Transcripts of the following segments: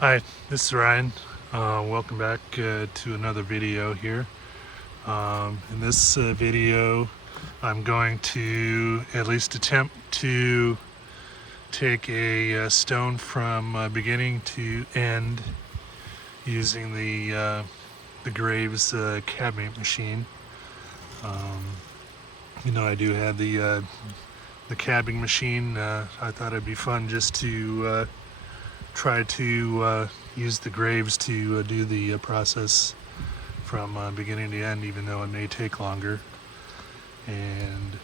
Hi, this is Ryan. Welcome back to another video here. In this video, I'm going to at least attempt to take a stone from beginning to end using the Graves CabMate machine. I do have the cabbing machine. I thought it'd be fun just to try to use the Graves to do the process from beginning to end, even though it may take longer. And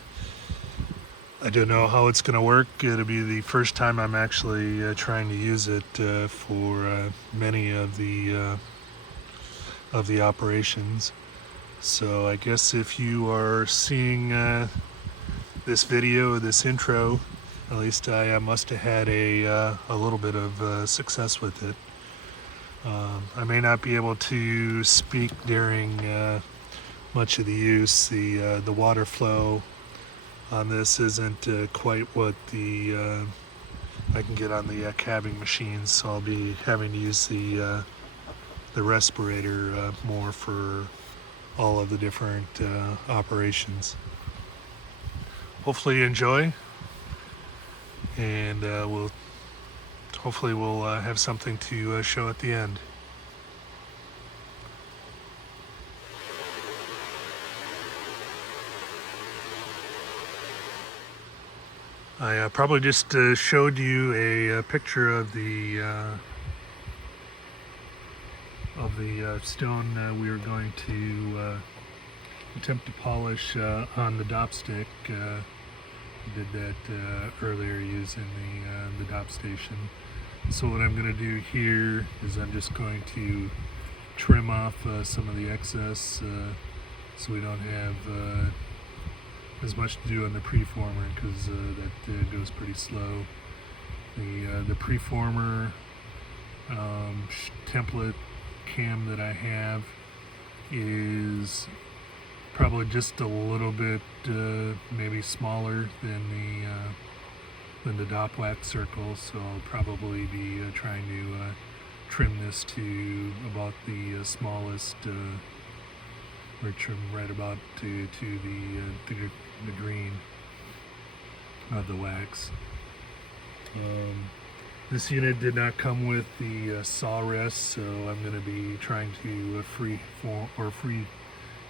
I don't know how it's going to work. It'll be the first time I'm actually trying to use it for many of the operations. So I guess if you are seeing this video, this intro, at least I must have had a little bit of success with it. I may not be able to speak during much of the use. The water flow on this isn't quite what I can get on the cabbing machines, so I'll be having to use the respirator more for all of the different operations. Hopefully you enjoy, and hopefully we'll have something to show at the end. I probably just showed you a picture of the stone we are going to attempt to polish on the dop stick. Did that earlier using the dop station. So what I'm going to do here is I'm just going to trim off some of the excess so we don't have as much to do on the preformer, because that goes pretty slow. The preformer template cam that I have is probably just a little bit maybe smaller than the dop wax circle, so I'll probably be trying to trim this to about the smallest, or trim right about to the green of the wax. This unit did not come with the saw rest, so I'm going to be trying to free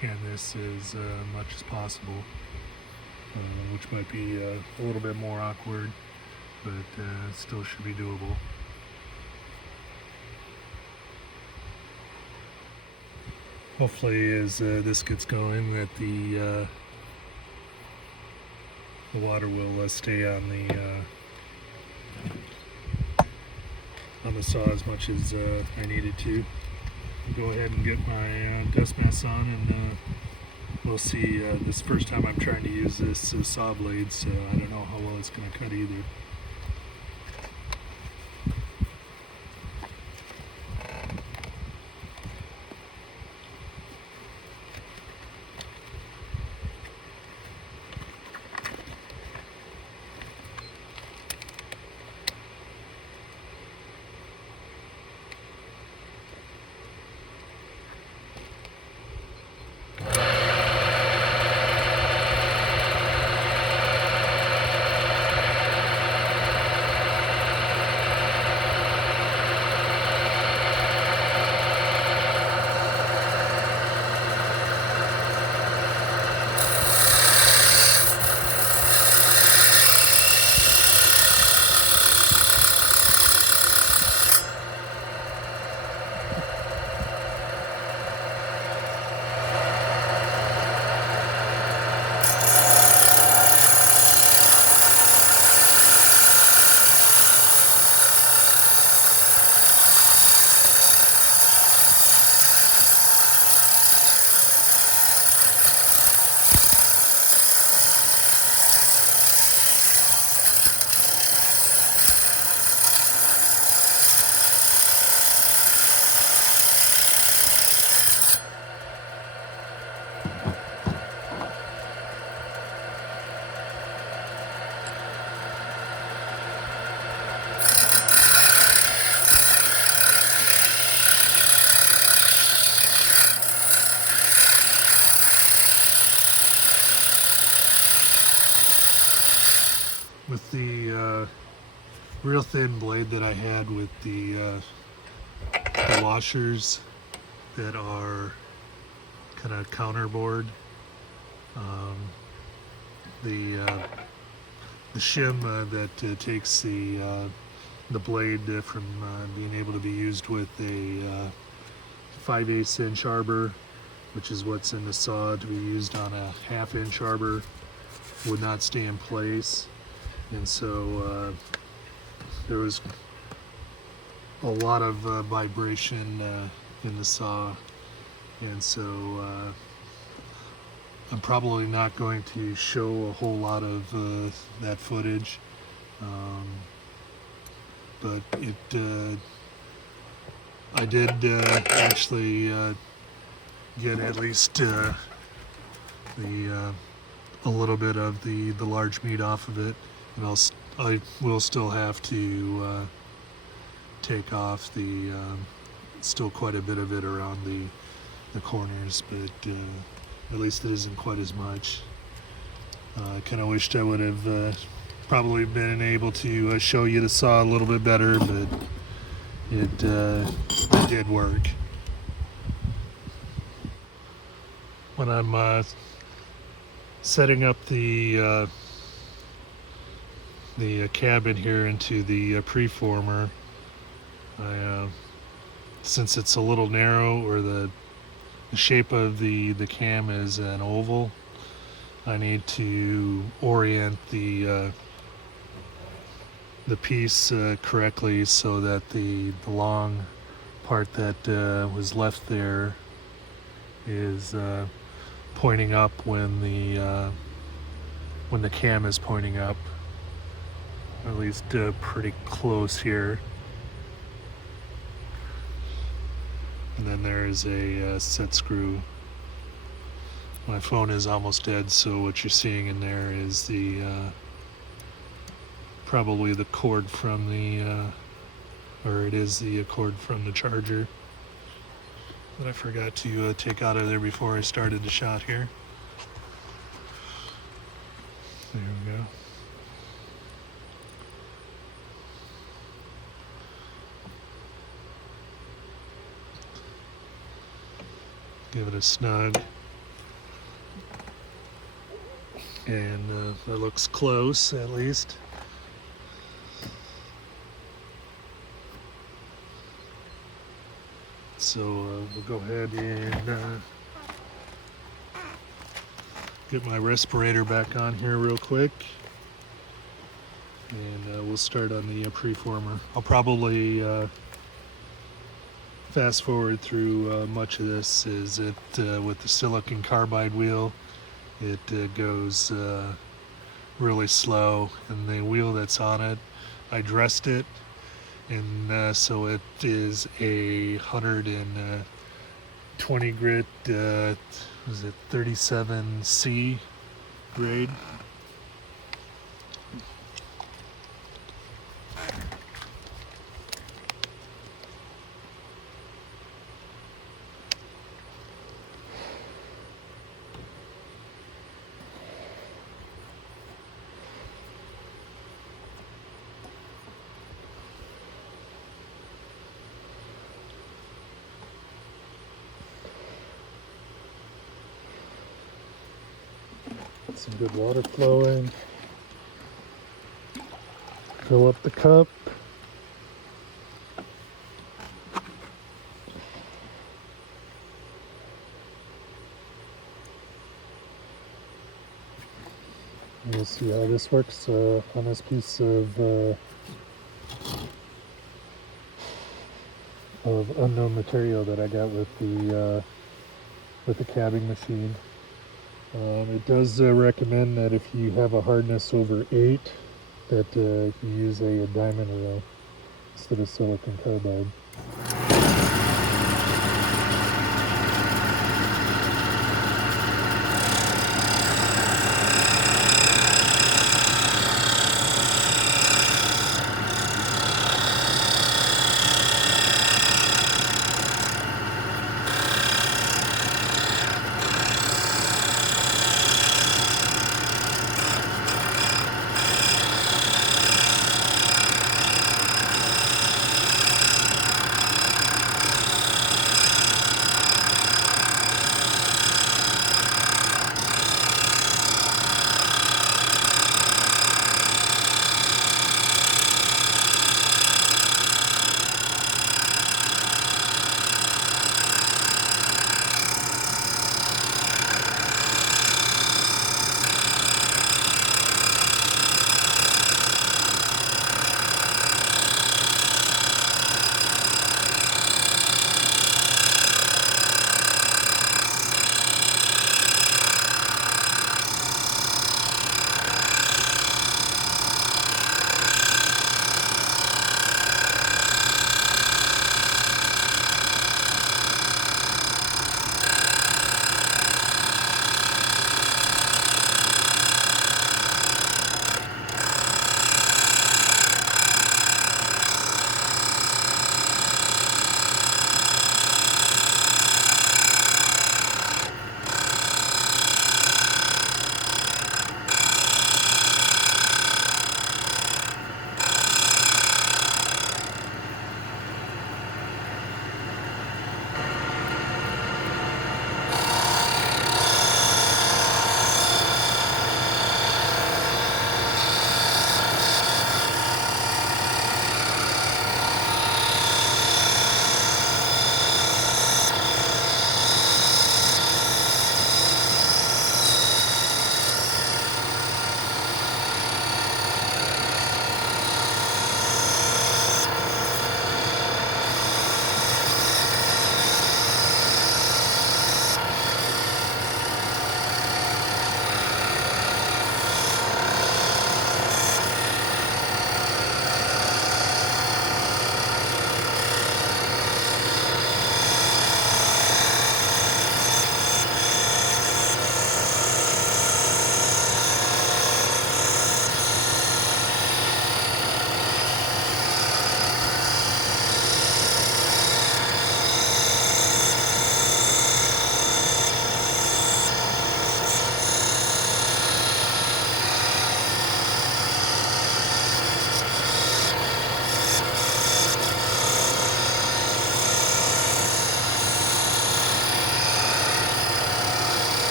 hand this as much as possible, which might be a little bit more awkward, but still should be doable. Hopefully, as this gets going, that the water will stay on the saw as much as I needed to. I'll go ahead and get my dust mask on, and we'll see. This first time I'm trying to use this saw blade, so I don't know how well it's going to cut either. with the real thin blade that I had with the washers that are kind of counterboard. The shim that takes the blade from being able to be used with a 5/8 inch arbor, which is what's in the saw, to be used on a 1/2 inch arbor, would not stay in place, and so there was a lot of vibration in the saw, and so I'm probably not going to show a whole lot of that footage, but I did actually get at least a little bit of the large meat off of it, and I will still have to take off the still quite a bit of it around the corners, but at least it isn't quite as much. I kind of wished I would have probably been able to show you the saw a little bit better, but it did work. When I'm setting up the cabin here into the preformer, since it's a little narrow, or the shape of the cam is an oval, I need to orient the piece correctly so that the long part that was left there is pointing up when the cam is pointing up, at least pretty close here. And then there is a set screw. My phone is almost dead, so what you're seeing in there is the probably the cord from the or it is the cord from the charger that I forgot to take out of there before I started the shot here. There we go. Give it a snug, and that looks close, at least. So we'll go ahead and get my respirator back on here real quick, and we'll start on the preformer. I'll probably fast forward through much of this. Is it with the silicon carbide wheel, it goes really slow, and the wheel that's on it, I dressed it, and so it is a 120 grit, was it 37C grade? Some good water flowing. Fill up the cup. You'll see how this works on this piece of unknown material that I got with the cabbing machine. It does recommend that if you have a hardness over 8, that you use a diamond rail instead of silicon carbide.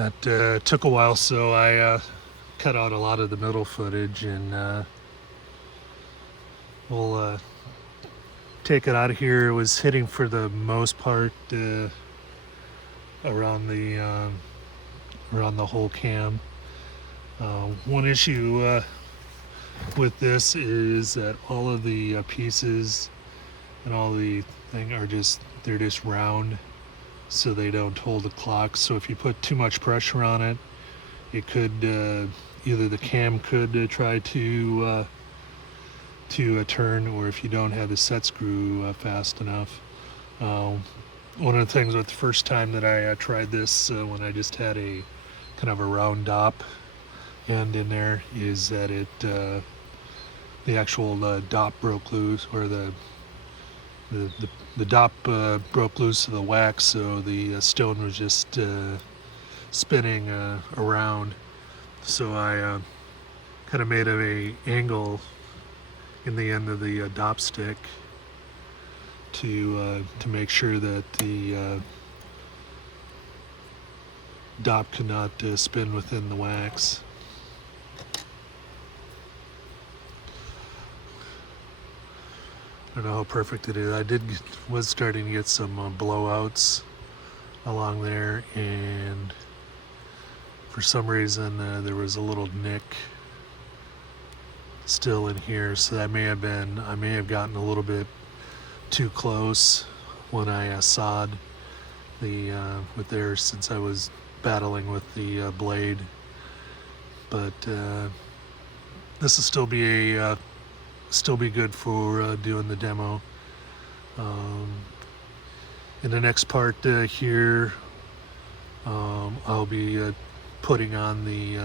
That took a while, so I cut out a lot of the middle footage, and we'll take it out of here. It was hitting for the most part around the whole cam. One issue with this is that all of the pieces and all the thing are they're just round, so they don't hold the clock. So if you put too much pressure on it, it could either the cam could try to turn, or if you don't have the set screw fast enough. One of the things with the first time that I tried this, when I just had a kind of a round dop end in there, is that the actual dop broke loose, or the dop broke loose of the wax, so the stone was just spinning around. So I kind of made a angle in the end of the dop stick to make sure that the dop could not spin within the wax. I don't know how perfect it is. Was starting to get some blowouts along there, and for some reason there was a little nick still in here, so I may have gotten a little bit too close when I sawed with there, since I was battling with the blade. But this will still be good for doing the demo. In the next part here, I'll be putting on the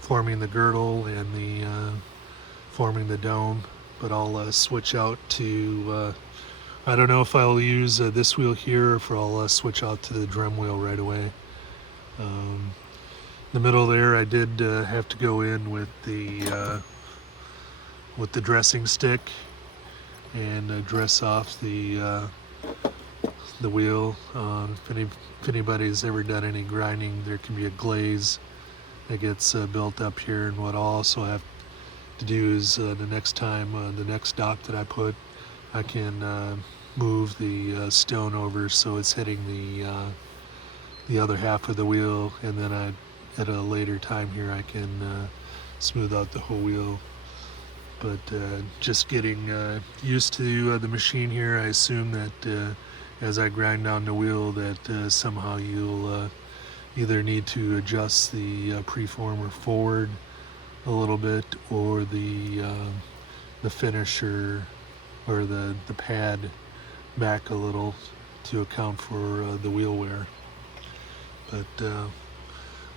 forming the girdle and forming the dome, but I'll switch out to I don't know if I'll use this wheel here, or if I'll switch out to the drum wheel right away. The middle there, I did have to go in with the dressing stick and dress off the wheel. If anybody's ever done any grinding, there can be a glaze that gets built up here, and what I'll also have to do is the next time, the next dop that I put, I can move the stone over so it's hitting the other half of the wheel, and then at a later time here I can smooth out the whole wheel. But just getting used to the machine here, I assume that as I grind down the wheel, that somehow you'll either need to adjust the preformer forward a little bit, or the finisher, or the pad back a little to account for the wheel wear. But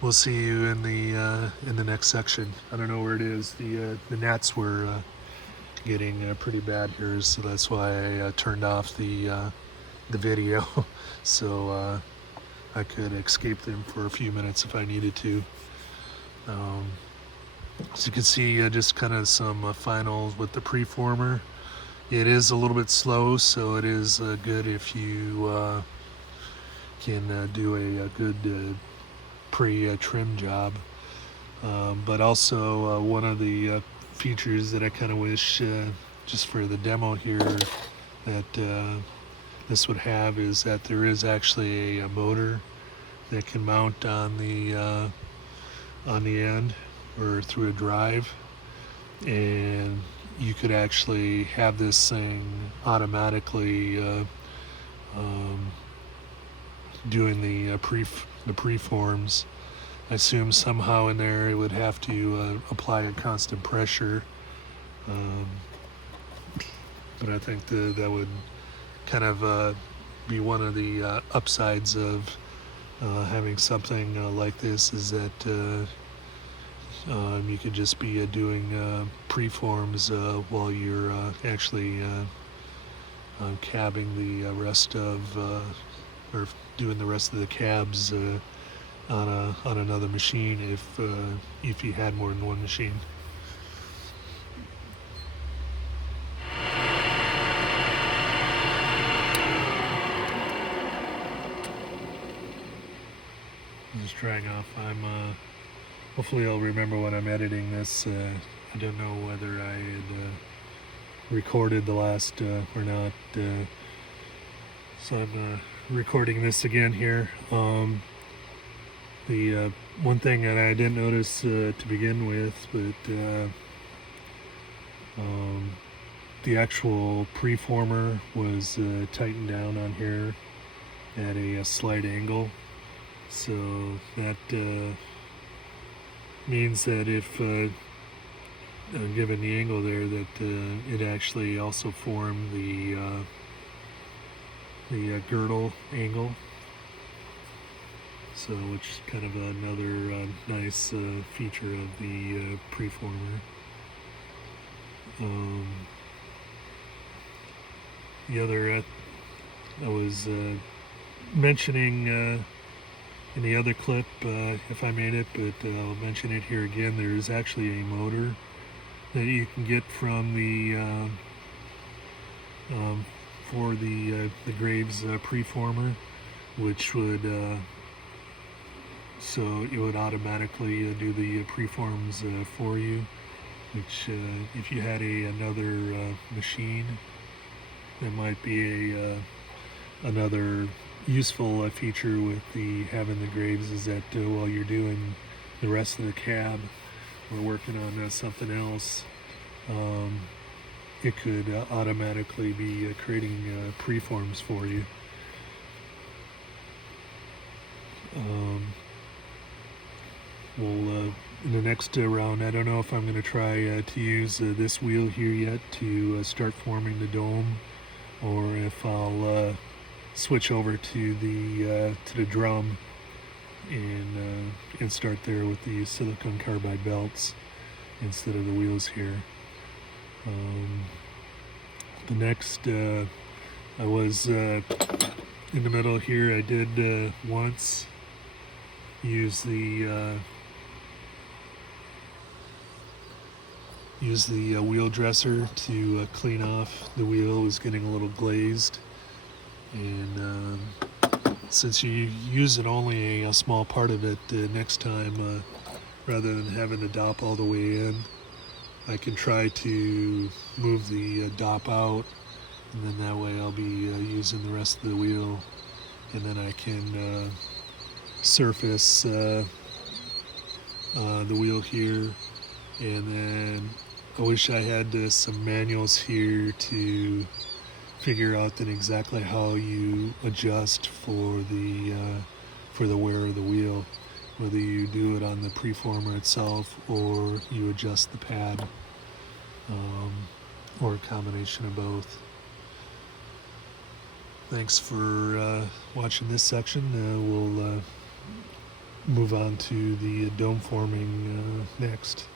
we'll see you in the next section. I don't know where it is. The gnats were getting pretty bad here, so that's why I turned off the video so I could escape them for a few minutes if I needed to. As you can see, just kind of some finals with the preformer. It is a little bit slow, so it is good if you can do a good pre-trim job. But also one of the features that I kind of wish, just for the demo here, that this would have, is that there is actually a motor that can mount on the end, or through a drive, and you could actually have this thing automatically doing the preforms. I assume somehow in there it would have to apply a constant pressure, but I think that would kind of be one of the upsides of having something like this, is that you could just be doing preforms while you're actually cabbing the rest of, or doing the rest of the cabs on another machine, if you had more than one machine. just drying off. Hopefully I'll remember when I'm editing this. I don't know whether I had recorded the last or not. So I'm recording this again here. The one thing that I didn't notice to begin with, but the actual preformer was tightened down on here at a slight angle. So that means that if given the angle there, that it actually also formed the girdle angle. So, which is kind of another nice feature of the preformer. The other I was mentioning in the other clip, if I made it, but I'll mention it here again. There's actually a motor that you can get from the for the Graves preformer, which would so it would automatically do the preforms for you. Which, if you had another machine, that might be another useful feature with having the Graves, is that while you're doing the rest of the cab or working on something else, it could automatically be creating preforms for you. We'll in the next round, I don't know if I'm going to try to use this wheel here yet to start forming the dome, or if I'll switch over to the drum and start there with the silicon carbide belts instead of the wheels here. The next, I was in the middle here. I did once use the wheel dresser to clean off the wheel. It was getting a little glazed, and since you use it only a small part of it, next time rather than having the dop all the way in, I can try to move the dop out, and then that way I'll be using the rest of the wheel, and then I can surface the wheel here. And then I wish I had some manuals here to figure out then exactly how you adjust for the wear of the wheel, whether you do it on the preformer itself or you adjust the pad, or a combination of both. Thanks for watching this section. We'll move on to the dome forming next.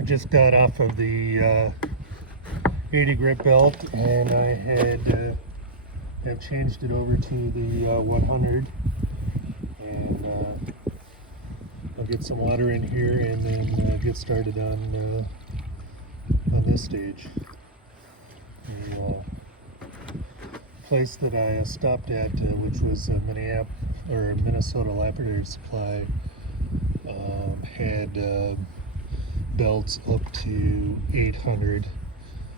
I just got off of the 80 grit belt, and I have changed it over to the 100, and I'll get some water in here and then get started on this stage. The place that I stopped at, which was Minnesota Lapidary Supply, had belts up to 800.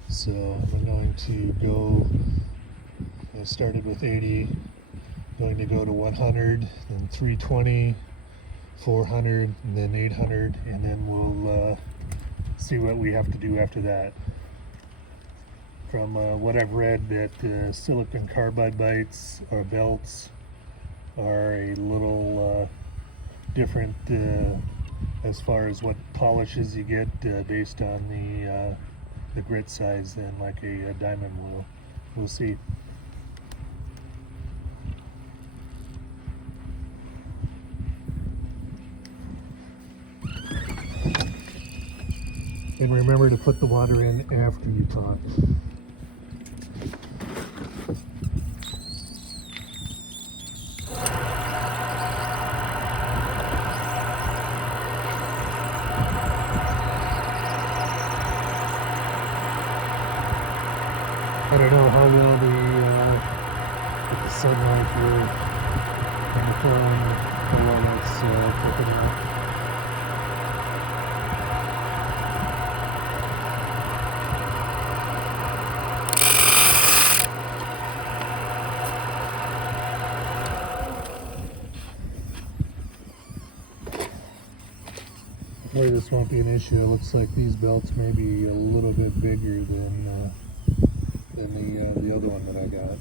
So I'm going to go, I started with 80, going to go to 100, then 320, 400, and then 800, and then we'll see what we have to do after that. From what I've read, that silicon carbide bites or belts are a little different as far as what polishes you get based on the grit size than like a diamond will. We'll see. And remember to put the water in after you talk. I don't know how well with the sunlight here on the phone, how well that's picking up. Hopefully this won't be an issue. It looks like these belts may be a little bit bigger than the other one that I got.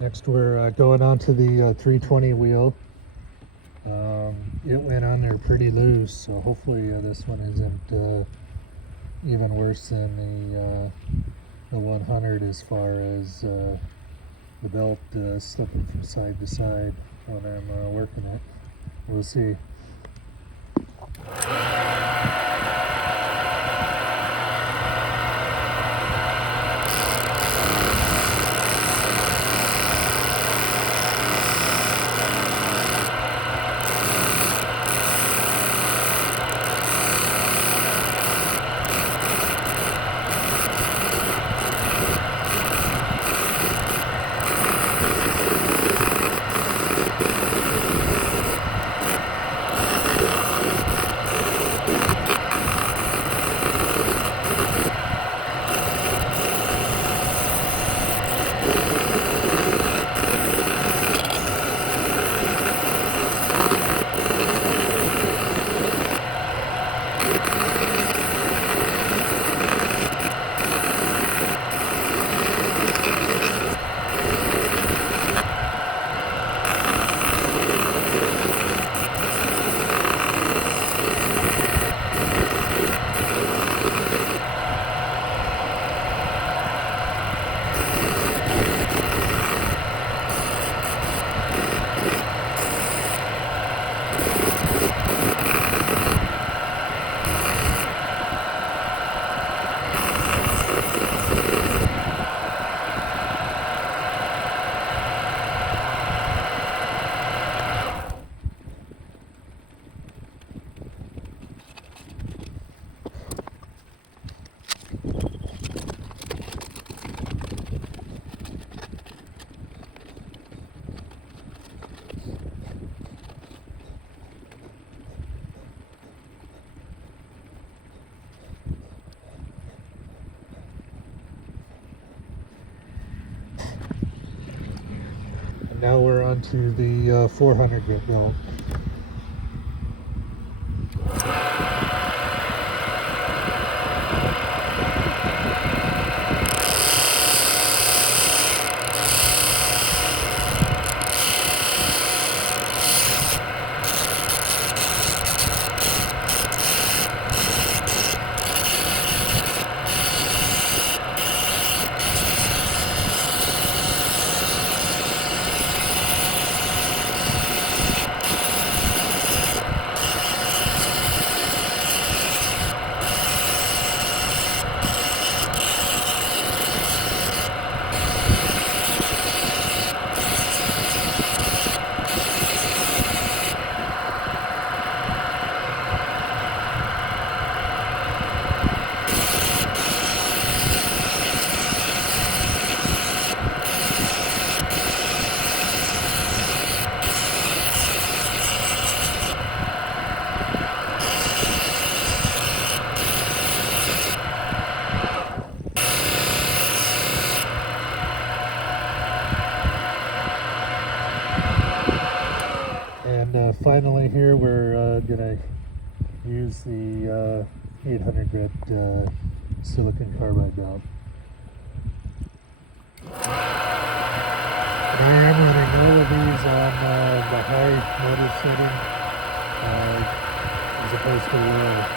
Next we're going on to the 320 wheel. It went on there pretty loose, so hopefully this one isn't even worse than the 100 as far as the belt slipping from side to side when I'm working it. We'll see. Now we're on to the 400 grit belt. And finally here we're going to use the 800 grit silicon carbide belt. And I am running all of these on the high motor setting as opposed to low.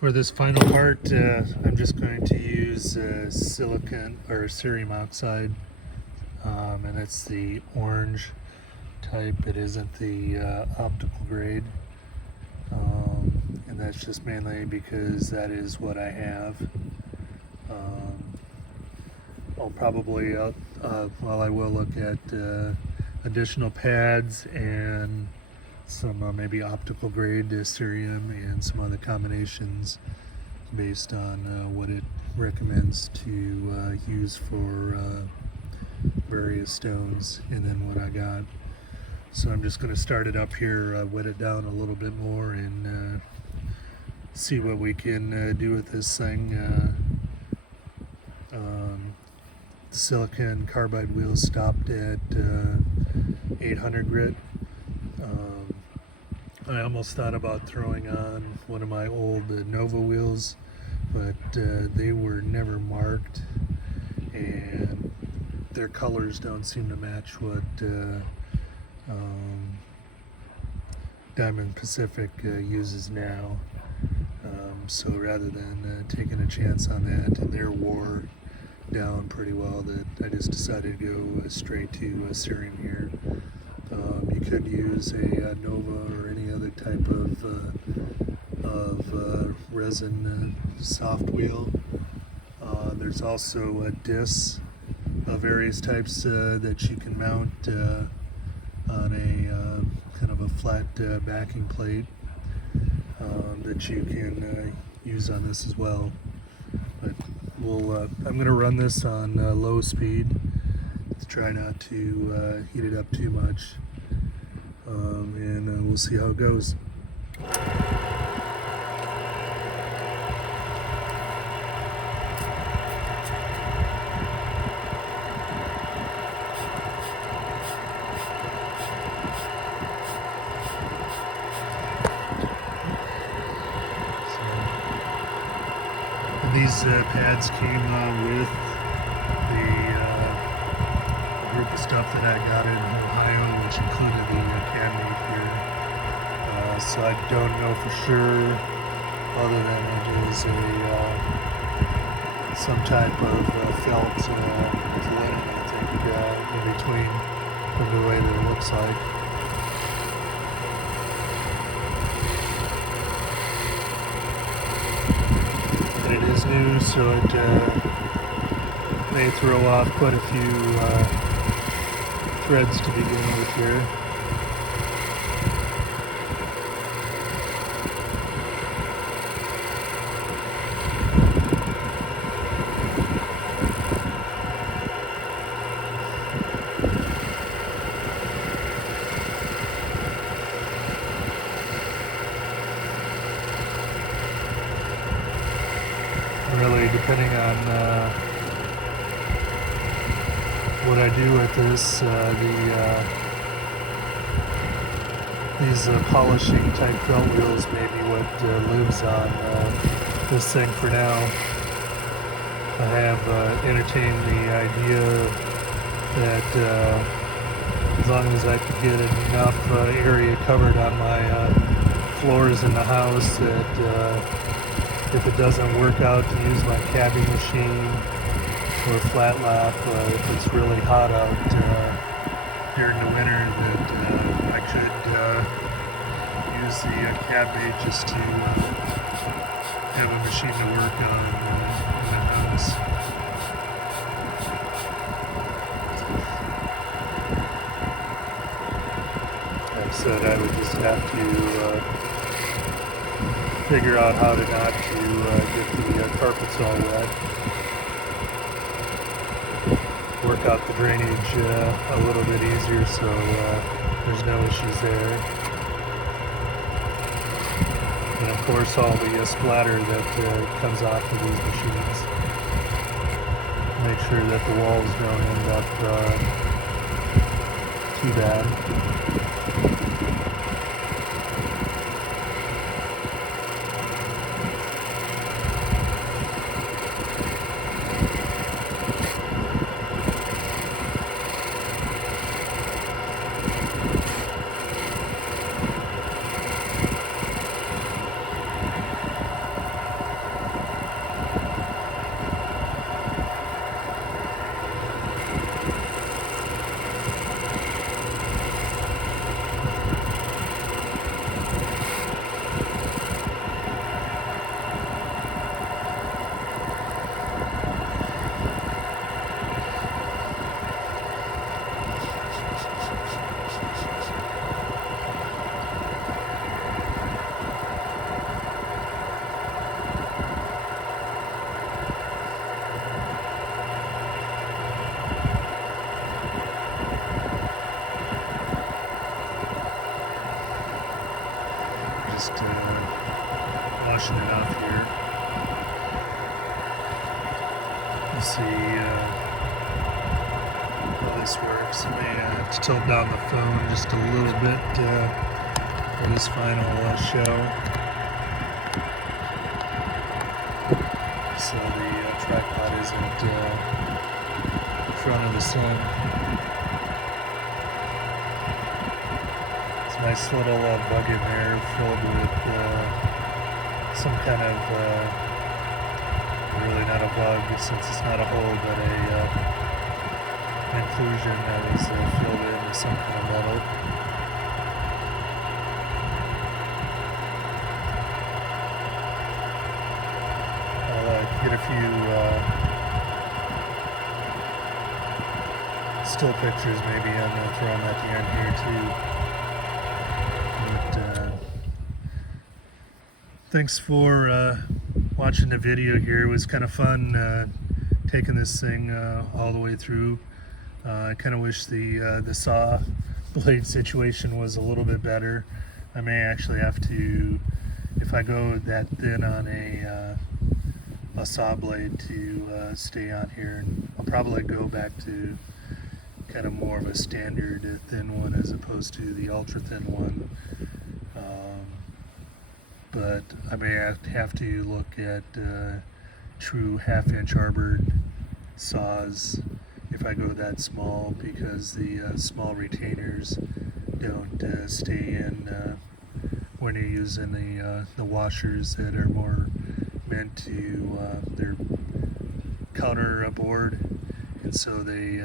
For this final part, I'm just going to use silicon or cerium oxide, and it's the orange type. It isn't the optical grade, and that's just mainly because that is what I have. I'll probably, well, I will look at additional pads and some maybe optical grade cerium and some other combinations based on what it recommends to use for various stones, and then what I got. So I'm just going to start it up here, wet it down a little bit more, and see what we can do with this thing. The silicon carbide wheels stopped at 800 grit. I almost thought about throwing on one of my old Nova wheels, but they were never marked, and their colors don't seem to match what Diamond Pacific uses now. So rather than taking a chance on that, and they're wore down pretty well, that I just decided to go straight to cerium here. You could use a Nova or any other type of resin soft wheel. There's also discs of various types that you can mount on a kind of a flat backing plate that you can use on this as well. But I'm going to run this on low speed to try not to heat it up too much, and we'll see how it goes. these pads came with the group of stuff that I got in Ohio, which included the CabMate here. So I don't know for sure, other than it is some type of felt with linen, I think, in between, from the way that it looks like. It is new, so it may throw off quite a few threads to begin with here. Really, depending on what I do with this, these polishing type felt wheels may be what lives on this thing for now. I have entertained the idea that as long as I could get enough area covered on my floors in the house, that if it doesn't work out to use my cabbing machine or flat lap, if it's really hot out during the winter, that I could use the CabMate just to have a machine to work on in the house. Like I said, I would just have to figure out how to not to get the carpets all wet. Work out the drainage a little bit easier, so there's no issues there. And of course all the splatter that comes off of these machines. Make sure that the walls don't end up too bad. Just washing it off here. We'll see how this works. I may have to tilt down the phone just a little bit for this final show. So the tripod isn't in front of the sun. Nice little bug in there filled with some kind of, really not a bug since it's not a hole, but an inclusion that was filled in with some kind of metal. I'll get a few still pictures maybe I'm going to throw them at the end here too. Thanks for watching the video here. It was kind of fun taking this thing all the way through. I kind of wish the saw blade situation was a little bit better. I may actually have to, if I go that thin on a saw blade, to stay on here, and I'll probably go back to kind of more of a standard thin one as opposed to the ultra thin one. But I may have to look at true half-inch arbored saws if I go that small, because the small retainers don't stay in when you're using the washers that are more meant to they're counterboard, and so they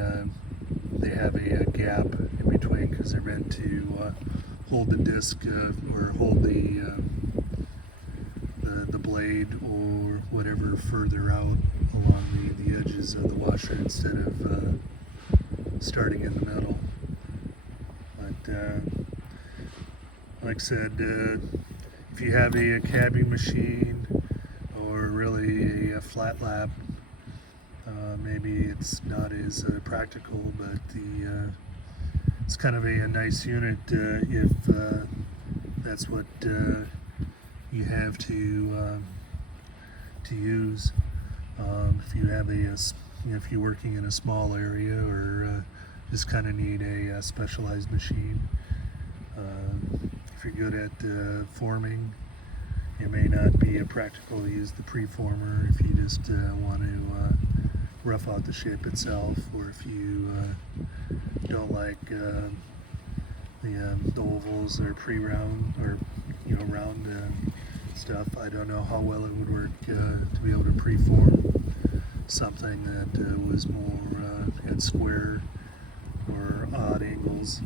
have a gap in between because they're meant to hold the disc or hold the blade or whatever further out along the edges of the washer instead of starting in the middle. But like I said, if you have a cabbing machine or really a flat lap, maybe it's not as practical, but it's kind of a nice unit if that's what you have to use. If you have if you're working in a small area or just kind of need a specialized machine. If you're good at forming, it may not be practical to use the preformer if you just want to rough out the shape itself, or if you don't like the ovals or pre-round or round stuff. I don't know how well it would work to be able to preform something that was more at square or odd angles.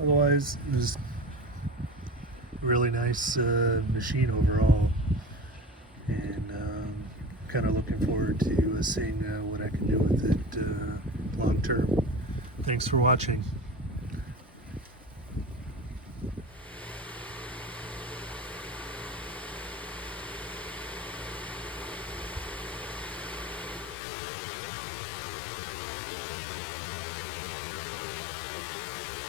Otherwise, it was a really nice machine overall, and kind of looking forward to seeing what I can do with it long term. Thanks for watching.